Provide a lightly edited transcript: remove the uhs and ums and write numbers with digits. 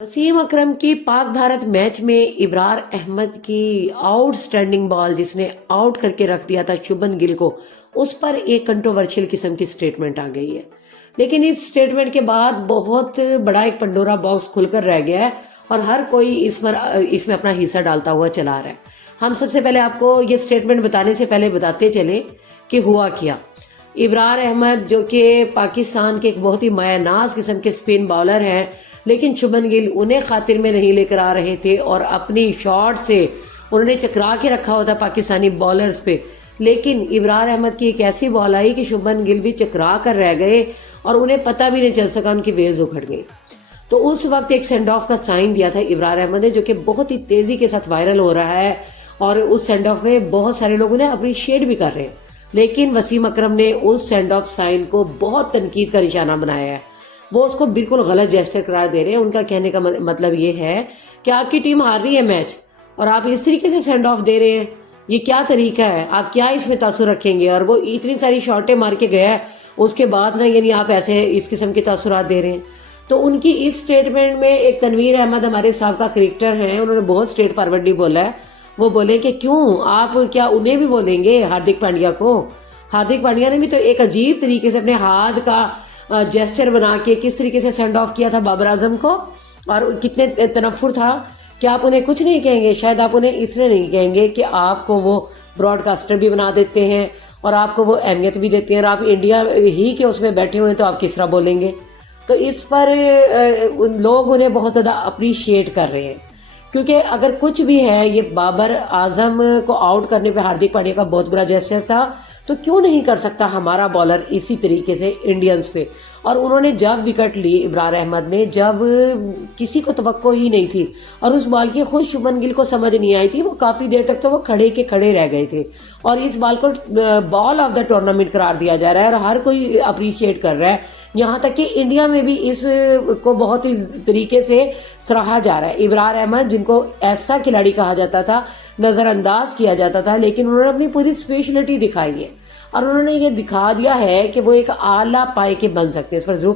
वसीम अकरम की पाक भारत मैच में इब्रार अहमद की आउटस्टैंडिंग बॉल जिसने आउट करके रख दिया था शुभमन गिल को, उस पर एक कंट्रोवर्शियल किस्म की स्टेटमेंट आ गई है। लेकिन इस स्टेटमेंट के बाद बहुत बड़ा एक पंडोरा बॉक्स खुलकर रह गया है और हर कोई इसमें अपना हिस्सा डालता हुआ चला रहा है। हम सबसे पहले आपको ये स्टेटमेंट बताने से पहले बताते चले कि हुआ क्या। इब्रार अहमद जो कि पाकिस्तान के एक बहुत ही मायानाज किस्म के स्पिन बॉलर हैं, लेकिन शुभमन गिल उन्हें खातिर में नहीं लेकर आ रहे थे और अपनी शॉट से उन्होंने चकरा के रखा होता पाकिस्तानी बॉलर्स पे। लेकिन इब्रार अहमद की एक ऐसी बॉल आई कि शुभमन गिल भी चकरा कर रह गए और उन्हें पता भी नहीं चल सका, उनकी वेज उखड़ गई। तो उस वक्त एक सेंड ऑफ का साइन दिया था इब्रार अहमद ने, जो कि बहुत ही तेजी के साथ वायरल हो रहा है और उस सेंड ऑफ में बहुत सारे लोग उन्हें अप्रिशिएट भी कर रहे हैं। लेकिन वसीम अकरम ने उस सेंड ऑफ साइन को बहुत तनकीद का निशाना बनाया है। वो उसको बिल्कुल गलत जेस्चर करार दे रहे हैं। उनका कहने का मतलब ये है कि आपकी टीम हार रही है मैच और आप इस तरीके से सेंड ऑफ दे रहे हैं, ये क्या तरीका है, आप क्या इसमें तासुर रखेंगे। और वो इतनी सारी शॉटें मार के गया है, उसके बाद ना यानी आप ऐसे इस किस्म के तासुरात दे रहे हैं। तो उनकी इस स्टेटमेंट में एक तनवीर अहमद हमारे साबका क्रिकेटर हैं, उन्होंने बहुत स्ट्रेट फॉरवर्डली बोला है। वो बोले कि क्यों आप क्या उन्हें भी बोलेंगे, हार्दिक पांड्या को। हार्दिक पांड्या ने भी तो एक अजीब तरीके से अपने हाथ का जेस्चर बना के किस तरीके से सेंड ऑफ किया था बाबर आजम को, और कितने तनफुर था कि आप उन्हें कुछ नहीं कहेंगे। शायद आप उन्हें इसलिए नहीं कहेंगे कि आपको वो ब्रॉडकास्टर भी बना देते हैं और आपको वो अहमियत भी देते हैं, और आप इंडिया ही के उसमें बैठे हुए हैं, तो आप किस तरह बोलेंगे। तो इस पर लोग उन्हें बहुत ज़्यादा अप्रिशिएट कर रहे हैं, क्योंकि अगर कुछ भी है, ये बाबर आजम को आउट करने पे हार्दिक पांड्या का बहुत बुरा जेस्चर था, तो क्यों नहीं कर सकता हमारा बॉलर इसी तरीके से इंडियंस पे। और उन्होंने जब विकेट ली इब्रार अहमद ने, जब किसी को तवक्को ही नहीं थी और उस बॉल की खुद शुभमन गिल को समझ नहीं आई थी, वो काफ़ी देर तक तो वो खड़े के खड़े रह गए थे। और इस बॉल को बॉल ऑफ द टूर्नामेंट करार दिया जा रहा है और हर कोई अप्रिशिएट कर रहा है, यहाँ तक कि इंडिया में भी इस को बहुत ही तरीके से सराहा जा रहा है। इब्रार अहमद, जिनको ऐसा खिलाड़ी कहा जाता था, नज़रअंदाज किया जाता था, लेकिन उन्होंने अपनी पूरी स्पेशलिटी दिखाई है और उन्होंने ये दिखा दिया है कि वो एक आला पाए के बन सकते हैं। इस पर जरूर